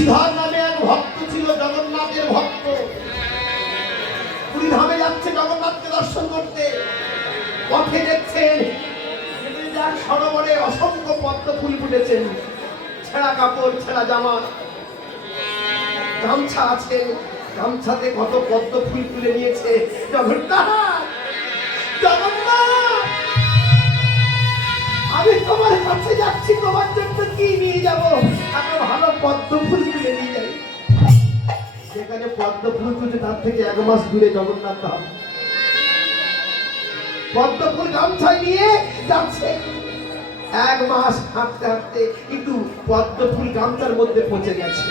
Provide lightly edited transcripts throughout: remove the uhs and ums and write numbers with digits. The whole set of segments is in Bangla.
শ্রীধর নামে এক ভক্ত ছিল, জগন্নাথের ভক্ত। পুরী ধামে যাচ্ছে জগন্নাথকে দর্শন করতে। পথে দেখছেন সরোবরে অসংখ্য পদ্ম ফুল ফুটেছেন। ছেঁড়া কাপড়, ছেঁড়া জামা, গামছা আছে, গামছাতে কত পদ্ম ফুল তুলে নিয়েছে। জগন্নাথ, জগন্নাথ, আমি তোমার কাছে যাচ্ছি, তোমার জন্য কি নিয়ে যাব? একটা ভালো পদ্ম ফুল তুলে নিয়ে যাই। যেখানে পদ্ম ফুল তুলে তার থেকে 1 মাস দূরে জগন্নাথ ধাম। পদ্ম ফুল গামছায় নিয়ে যাচ্ছে। 1 মাস হাঁটতে হাঁটতে কিন্তু পদ্ম ফুল গামছার মধ্যে পচে গেছে,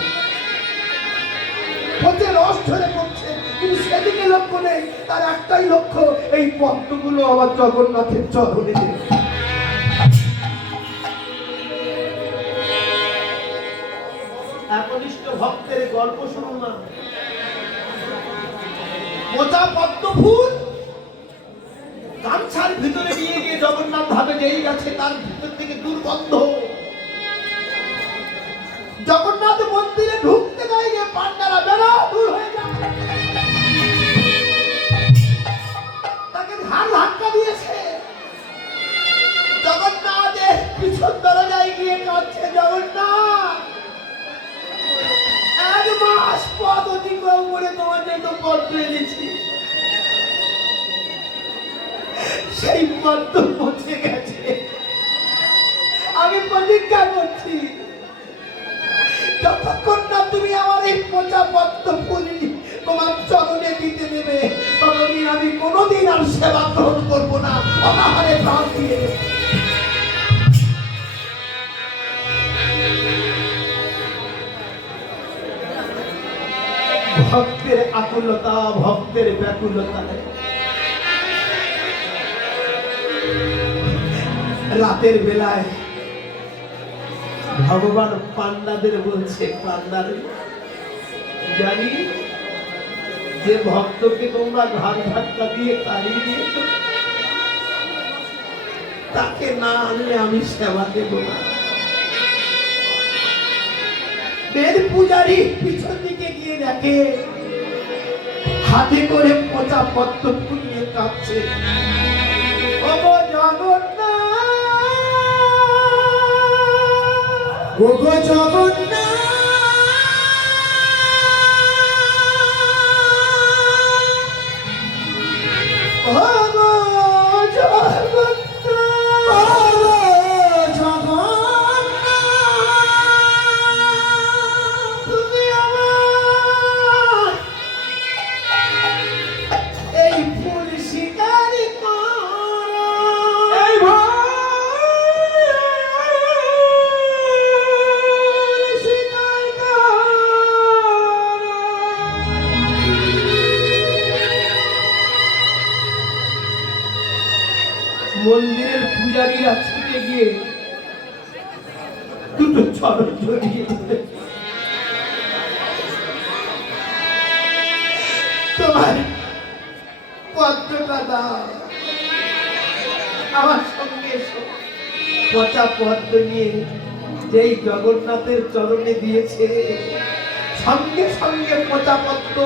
পচে রস ধরে পড়ছে। কিন্তু সেদিকে লক্ষ্য নেই, তার একটাই লক্ষ্য, এই পদ্মগুলো আমার জগন্নাথের চরণে দেবে। একনিষ্ঠ ভক্তের গল্প শুনুন না। পচা পদ্ম ফুল গামছার ভিতরে নিয়ে গিয়ে জগন্নাথ ধামে যেই গেছে, তার ভিতর থেকে দুর্গন্ধ। জগন্নাথ মন্দিরে ঢুকতে গিয়ে পান্ডারা বেরো, দূর হয়ে যাচ্ছে। তাকে ঘাড় ধাক্কা দিয়েছে। জগন্নাথের পিছন দরজায় গিয়ে কাঁদছে, জগন্নাথ 1 মাস পথ অতিক্রম করে তোমার জন্য পদ্ম এনেছি, সেই পদ্ম পচে গেছে। আমি প্রতিজ্ঞা করছি, যতক্ষণ না তুমি আমার এই পচা পদ্ম ফুল তোমার চরণে দিতে দেবে, ততদিন আমি কোনোদিন আর সেবা গ্রহণ করবো না, অনাহারে প্রাণ দিয়ে দেব। ভক্তের আকুলতা, ভক্তের ব্যাকুলতা। রাতের বেলায় ভগবান পান্ডাদের বলছে, পান্ডারে জানি যে ভক্তকে তোমরা ঘাড় ধাক্কা দিয়ে তাড়িয়ে দিয়েছ, তাকে না আনলে আমি সেবা দেব না। বেদ পূজারী পিছন দিকে গিয়ে দেখে হাতে করে পচা পদ্ম ফুল নিয়ে কাঁদছে। ওগো জগন্নাথ, ওগো জগন্নাথ, ওগো জগন্নাথ, ওগো জগন্নাথ, তুমি আমার এই ফুল শিকার করো। এই মন্দিরের পূজারীরা ছুটে গিয়ে দুটো চরণ জড়িয়ে তোমার পদ্মটা দাও, আমার সঙ্গে এসো। পচা পদ্ম নিয়ে যেই জগন্নাথের চরণে দিয়েছে, সঙ্গে সঙ্গে পচা পদ্ম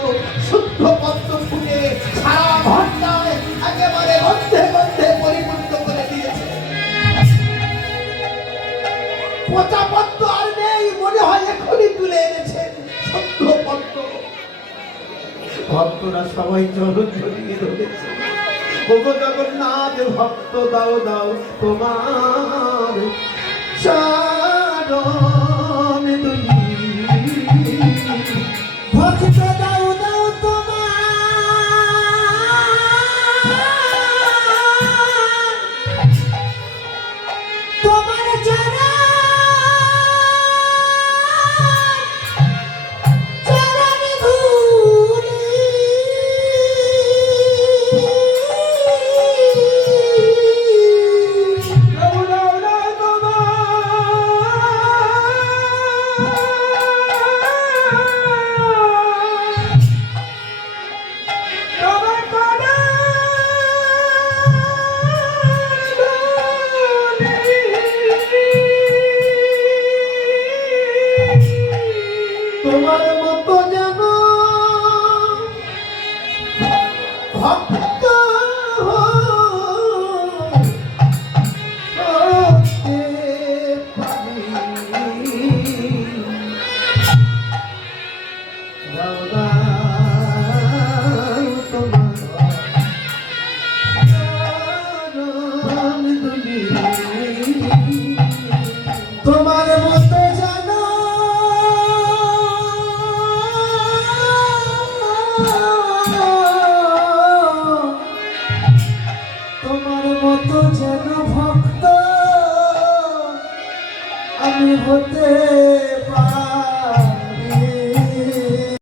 শুদ্ধ পদ্ম ফুটে সারা ঘন্টায় একেবারে গন্ধে গন্ধে পরিপূর্ণ করে দিয়েছে। পচা পদ্ম আর নেই, মনে হয় এখনই তুলে এনেছেন শুদ্ধ পদ্ম। ভক্তরা সবাই চরণ জড়িয়ে ধরেছে। ওগো জগন্নাথ, ভক্ত দাও দাও তোমার চরণ দুলি, ভক্ত দাও দাও তোমার চরণ ধুলি। তোমার মতো যেন ভক্ত